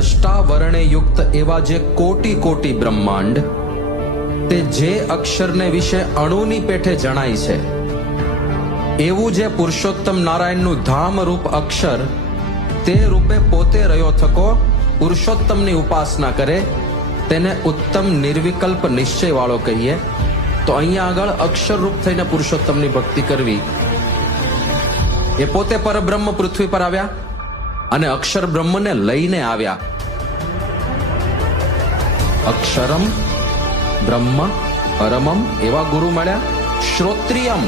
અષ્ટાવરણે યુક્ત એવા જે કોટી કોટી બ્રહ્માંડ, તે જે અક્ષરને વિશે અણુની પેઠે જણાય છે, એવું જે પુરુષોત્તમ નારાયણનું ધામ રૂપ અક્ષર, તે રૂપે પોતે રહ્યો થકો પુરુષોત્તમની ઉપાસના કરે, તેને ઉત્તમ નિર્વિકલ્પ નિશ્ચય વાળો કહીએ. તો અહીંયા આગળ અક્ષર રૂપ થઈને પુરુષોત્તમની ભક્તિ કરવી. એ પોતે પરબ્રહ્મ પૃથ્વી પર આવ્યા અને અક્ષર બ્રહ્મને લઈને આવ્યા. અક્ષરમ બ્રહ્મ પરમમ એવા ગુરુ મળ્યા. શ્રોત્રિયમ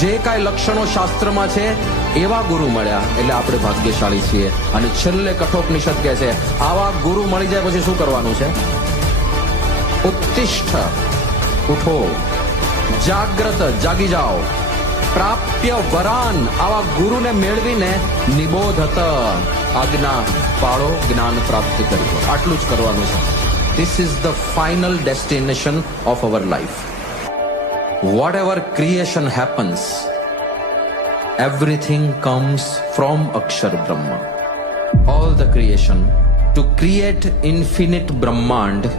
જે કાંઈ લક્ષણો શાસ્ત્રમાં છે એવા ગુરુ મળ્યા. એટલે આપણે ભાગ્યશાળી છીએ. અને છેલ્લે કઠોપનિષદ કહે છે, આવા ગુરુ મળી જાય પછી શું કરવાનું છે? ઉત્તિષ્ઠ, ઉઠો. જાગ્રત, જાગી જાઓ. પ્રાપ્ય વરાન, આવા ગુરુને મેળવીને નિબોધત, આજ્ઞા પાળો, જ્ઞાન પ્રાપ્ત કરજો. આટલું જ કરવાનું છે. This is the final destination of our life. Whatever creation happens, everything comes from Akshar Brahma. All the creation, to create infinite Brahmand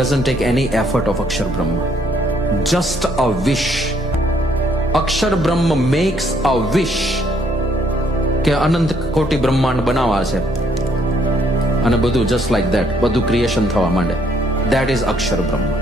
doesn't take any effort of Akshar Brahma. Just a wish. Akshar Brahma makes a wish કે અનંત કોટી બ્રહ્માંડ બનાવવા છે, અને બધું just like that, બધું creation થવા માંડે. That is Akshar Brahma.